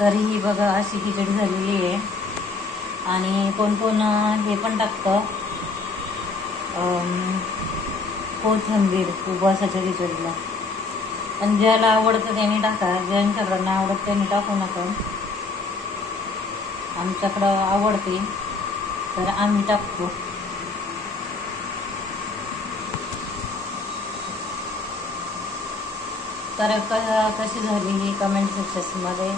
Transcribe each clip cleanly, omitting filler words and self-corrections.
तर ही बघा अशी खिचडी झालेली आहे. आणि कोण कोण हे पण टाकतं, कोथिंबीर उपवासाच्या खिचडीला. पण ज्याला आवडतं त्यांनी टाका, ज्यांच्याकडं आवडत त्यांनी टाकू नका. आमच्याकडं आवडते तर आम्ही टाकतो. तर कशी झाली ही कमेंट सेक्शनमध्ये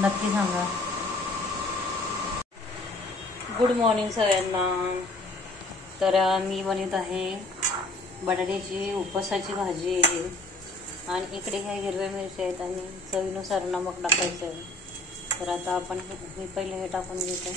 नक्की सांगा. गुड मॉर्निंग सगळ्यांना. तर मी बनवत आहे बटाट्याची उपवासाची भाजी आहे. आणि इकडे ह्या हिरव्या मिरच्या आहेत आणि चवीनुसार नमक टाकायचं आहे. तर आता आपण मी पहिले हे टाकून घेते.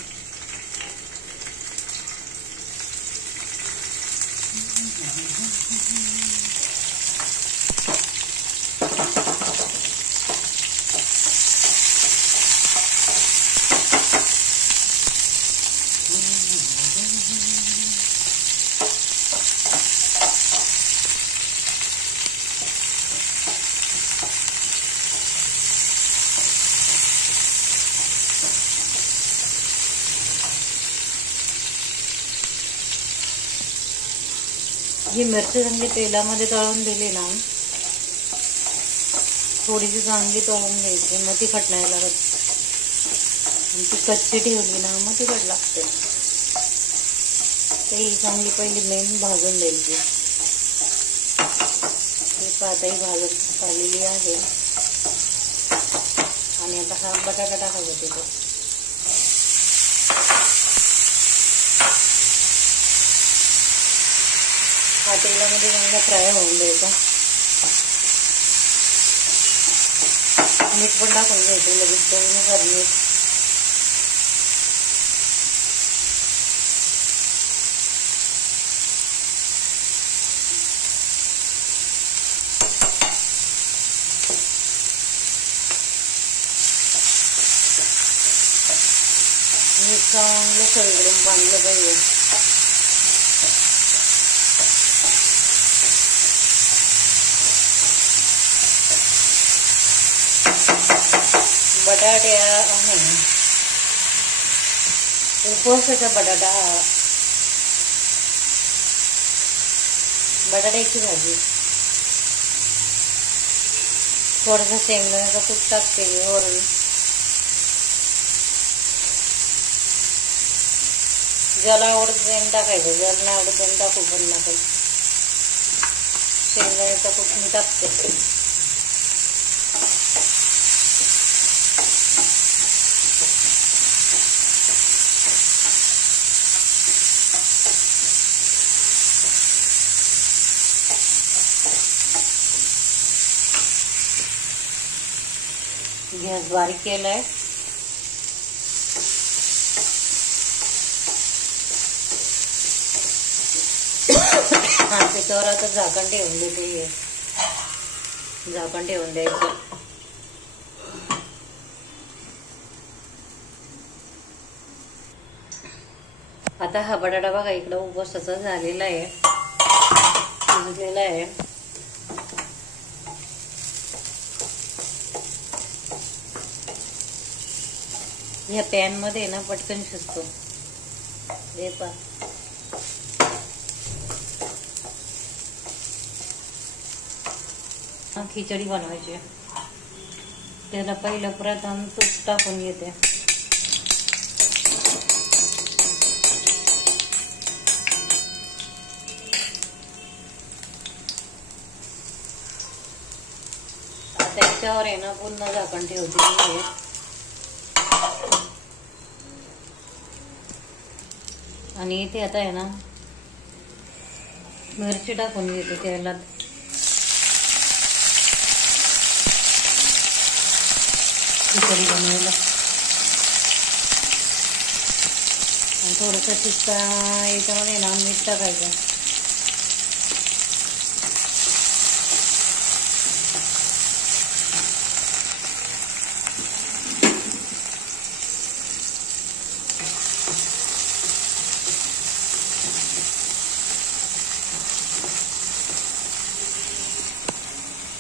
ही मिरची चांगली तेलामध्ये तळून दिली ना, थोडीशी चांगली तळून घ्यायची, मग तिखट नाही लागत. आणि ती कच्ची ठेवली ना मग तिखट लागते. ते ही चांगली पहिली मेन भाजून द्यायची. ही पातही भाजत आलेली आहे. आणि आता हा बटाटा टाकायचा तिथे. हा तेलामध्ये चांगला फ्राय होऊन द्यायचा. मीठ पण टाकून घ्यायचं लगेच, चवीनुसार मीठ. मीठ चांगलं सगळीकडून बांधलं पाहिजे. बटाटे आहे उपवासाचा बटाट्याची भाजी. थोडंसं शेंगदाण्याचं कूट टाकते वरून. ज्याला आवडत त्यांनी टाकायचं, ज्याला नाही आवडत त्यांनी टाकू पण नका. शेंगदाण्याचा कूट मी टाकते. गॅस बारीक केलाय. त्याच्यावर आता झाकण ठेवून देते. झाकण ठेवून द्यायचं. आता हा बटाटा बघा इकडं उपवासाचा झालेला आहे, शिजलेला आहे. ह्या पॅन मध्ये ना पटकन शिजतो. हे पा खिचडी बनवायची. त्याला पहिलं प्रथम तूप टाकून घेते. त्याच्यावर आहे ना पुन्हा झाकण ठेवते. आणि इथे आता आहे ना मिरची टाकून घेते तेलात. खिचडी बनवायला आणि थोडंसं शिजता याच्यामध्ये ना मीठ टाकायचं.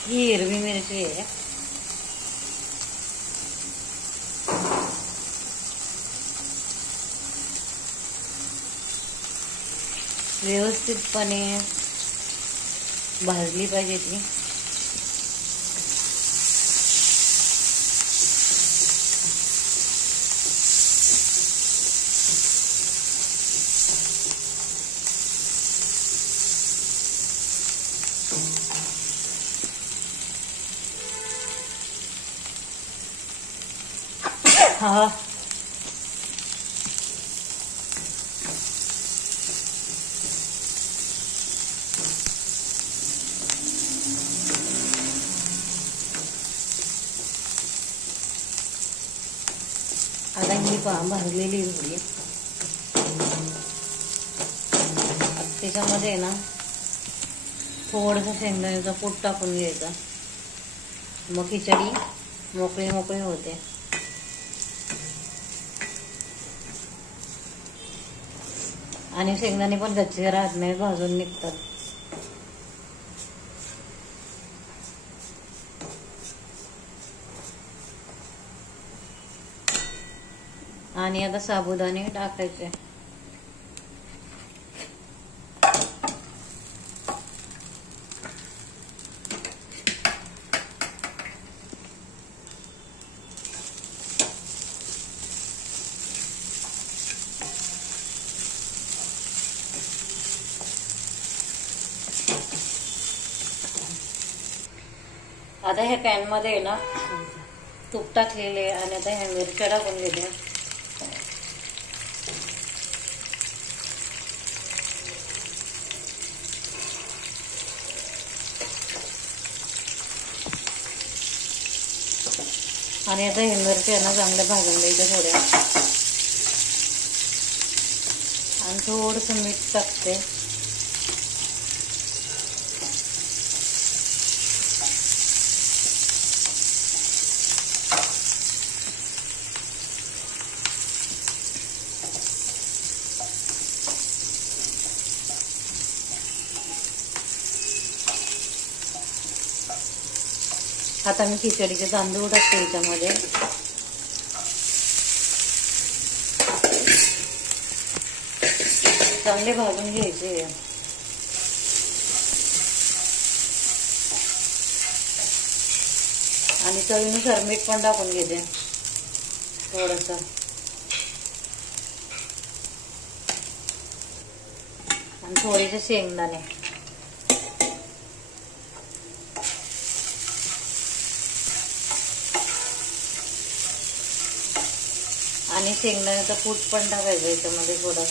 ही हिरवी मिरची आहे. व्यवस्थितपणे भाजली पाहिजे ती. हा आता ही भाजलेली झाली. त्याच्यामध्ये ना थोडंसं शेंगदाण्याचा कूट टाकून घ्यायचा. मग खिचडी मोकळी मोकळी होते. आणि शेंगदाणे पण कच्चे राहत नाही, भाजून निघतात. आणि आता साबुदाणे टाकायचे. आता ह्या पॅन मध्ये ना तूप टाकलेले आणि आता ह्या मिरच्या टाकून घेते. आणि आता ह्या मिरच्या ना चांगल्या भाजून द्यायच्या थोड्या. आणि थोडंसं मीठ टाकते. आता मी खिचडीचे तांदूळ टाकते याच्यामध्ये. चांगले भाजून घ्यायचे. आणि चवीनुसार मीठ पण टाकून घेते थोडस. आणि थोडेसे शेंगदाणे. आणि शेंगदाण्याचा कूट पण टाकायचं याच्यामध्ये थोडं.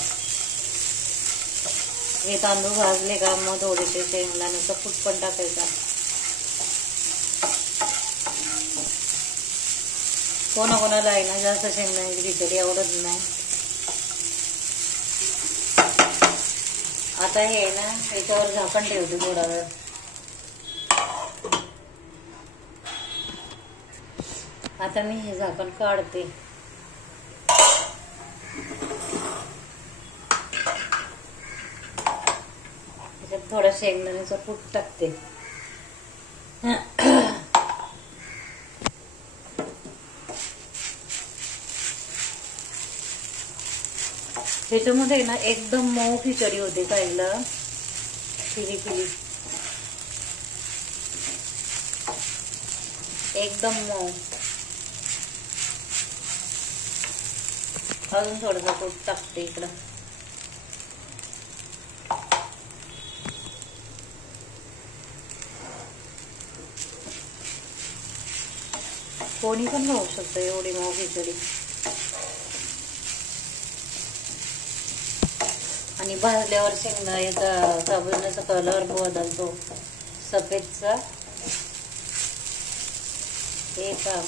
हे तांदूळ भाजले का मग थोडेसे शेंगदाण्याचा कूट पण टाकायचा. कोणाकोणाला आहे ना जास्त शेंगदाण्याची खिचडी आवडत नाही. आता हे ना याच्यावर झाकण ठेवते थोडा वेळ. आता मी हे झाकण काढते. थोडा शेंगदाण्याचा कूट टाकते. त्याच्यामध्ये ना एकदम मऊ खिचडी होते खायला. फिरी फिरी एकदम मऊ. अजून थोडासा कूट टाकते इकडं. कोणी पण खाऊ शकतं एवढी मऊ खिचडी. आणि भाजल्यावर शेंगदाण्याचा साबुदाण्याचा कलर बदलतो सफेदचा. हे का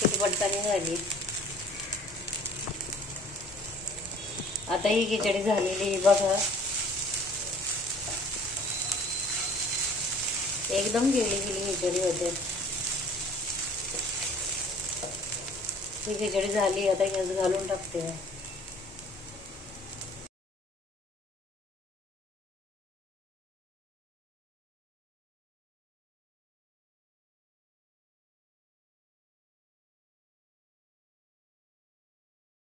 किती पटकन झाली. आता ही खिचडी झालेली बघा. एकदम गेली खिचडी होते. ही खिचडी झाली. आता गॅस घालून टाकते.